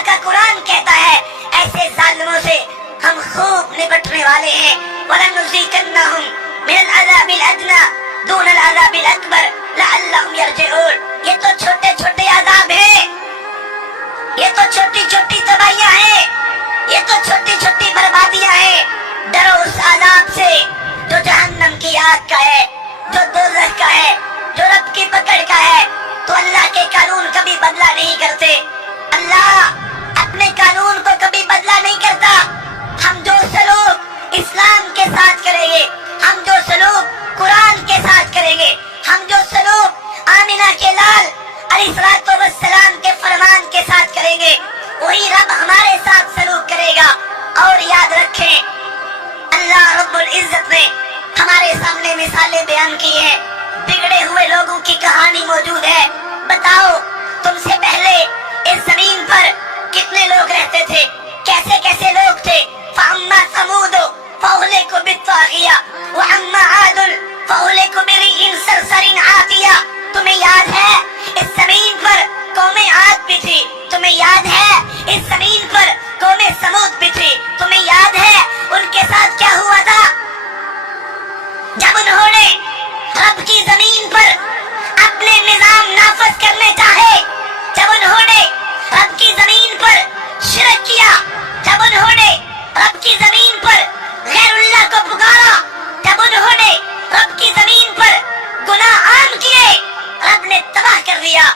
اللہ کا قرآن کہتا ہے ایسے ظالموں سے ہم خوب نپٹنے والے ہیں. وَلَنُذِيقَنَّهُمْ مِنَ الْعَذَابِ الْأَدْنَىٰ دُونَ الْعَذَابِ الْأَكْبَرِ لَعَلَّهُمْ يَرْجِعُونَ. یہ تو چھوٹے چھوٹے عذاب ہیں, یہ تو چھوٹی چھوٹی تباہیاں ہیں, یہ تو چھوٹی چھوٹی بربادیاں ہیں. ڈرو اس عذاب سے جو جہنم کی آگ کا ہے, جو دوزخ کا ہے, جو رب کی پکڑ کا ہے. تو اللہ کے قانون کبھی بدلہ نہیں کرتے. اللہ اپنے قانون کو کبھی بدلہ نہیں کرتا. ہم جو سلوک اسلام کے ساتھ کریں گے, ہم جو سلوک قرآن کے ساتھ کریں گے, ہم جو سلوک آمینہ کے لال علیہ السلام کے فرمان کے ساتھ کریں گے, وہی رب ہمارے ساتھ سلوک کرے گا. اور یاد رکھیں اللہ رب العزت نے ہمارے سامنے مثالیں بیان کی ہیں. بگڑے ہوئے لوگوں کی کہانی موجود ہے. بتاؤ تم سے پہلے اس زمین پر کتنے لوگ رہتے تھے, کیسے کیسے لوگ تھے. فَأَمَّا ثَمُودُ فَأُهْلِكُوا بِالطَّاغِيَةِ وَأَمَّا عَادٌ فَأُهْلِكُوا بِرِيحٍ صَرْصَرٍ عَاتِيَةٍ. تمہیں یاد ہے اس زمین پر قوم عاد بھی تھی, تمہیں یاد ہے اس زمین پر قوم سمود بھی تھی, تمہیں یاد ہے ان کے ساتھ کیا ہوا تھا جب انہوں نے رب کی زمین پر اپنے نظام نافذ کرنے چاہے, جب انہوں نے رب کی زمین پر شرک کیا, جب انہوں نے رب کی زمین پر غیر اللہ کو پکارا, جب انہوں نے رب کی زمین پر گناہ عام کیے, رب نے تباہ کر دیا.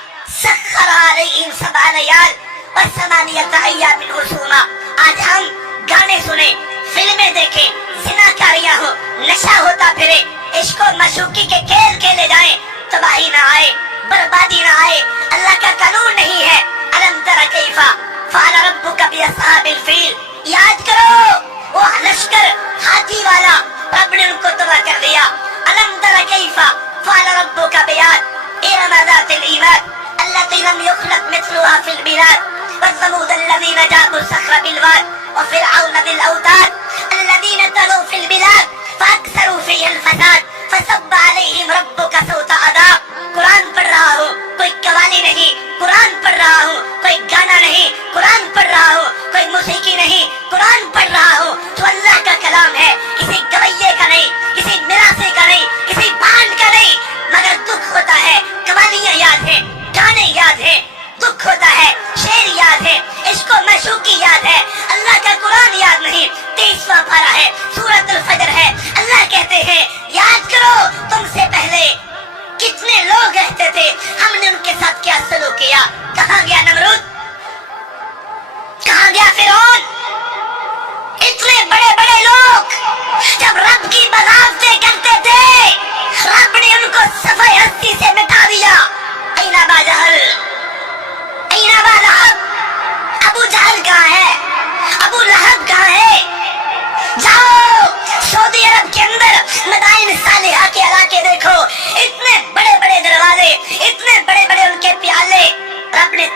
سخر علیہم سبع لیال وثمانیۃ ایام حسوما. آج ہم گانے سنیں, فلمیں دیکھیں, زنا کاریاں ہو, نشہ ہوتا پھرے, عشق و معشوقی کے کھیل کھیلے جائیں, تباہی نہ آئے, بربادی نہ آئے. اللہ کا قانون نہیں ہے. الم تر کیف فعل ربک باصحاب الفیل. یاد کرو وہ لشکر ہاتھی والا, رب نے ان کو تباہ کر دیا. الم تر کیف فعل ربک بعاد ارم ذات العماد التي لم يخلق مثلها في البلاد وثمود الذين جابوا الصخر بالواد وفرعون ذي الاوتاد الذين طغوا في البلاد فاكثروا فيها الفساد فصب عليهم ربك سوط عذاب. قرآن پڑھ رہا ہوں, کوئی قوالی نہیں, قرآن پڑھ رہا ہوں, کوئی گانا نہیں, قرآن پڑھ رہا ہوں, کوئی موسیقی نہیں, قرآن پڑھ رہا ہوں. تو اللہ کا کلام ہے, کسی گویے کا نہیں, کسی مراسے کا نہیں, کسی بانڈ کا نہیں. مگر دکھ ہوتا ہے, قوالیاں یاد ہیں, گانے یاد ہیں, دکھ ہوتا ہے, شعر یاد ہے, عشق و معشوقی یاد ہے, اللہ کا قرآن یاد نہیں. 30واں پارہ ہے, سورۃ الفجر ہے. اللہ کہتے ہیں یاد کرو تم سے پہلے کتنے لوگ رہتے تھے, ہم نے ان کے ساتھ کیا سلوک کیا. کہاں گیا نمرود, کہاں گیا فرعون, اتنے بڑے بڑے لوگ جب رب کی بغاوتیں کرتے تھے, رب نے ان کو صفحہ ہستی سے مٹا دیا. این ابا جہل, این ابا لہب, ابو جہل کہاں ہے, ابو لہب کہاں ہے. جاؤ سعودی عرب کے اندر مدائن صالحہ کے علاقے دیکھو, اتنے بڑے بڑے دروازے, اتنے بڑے بڑے ان کے پیالے, رب نے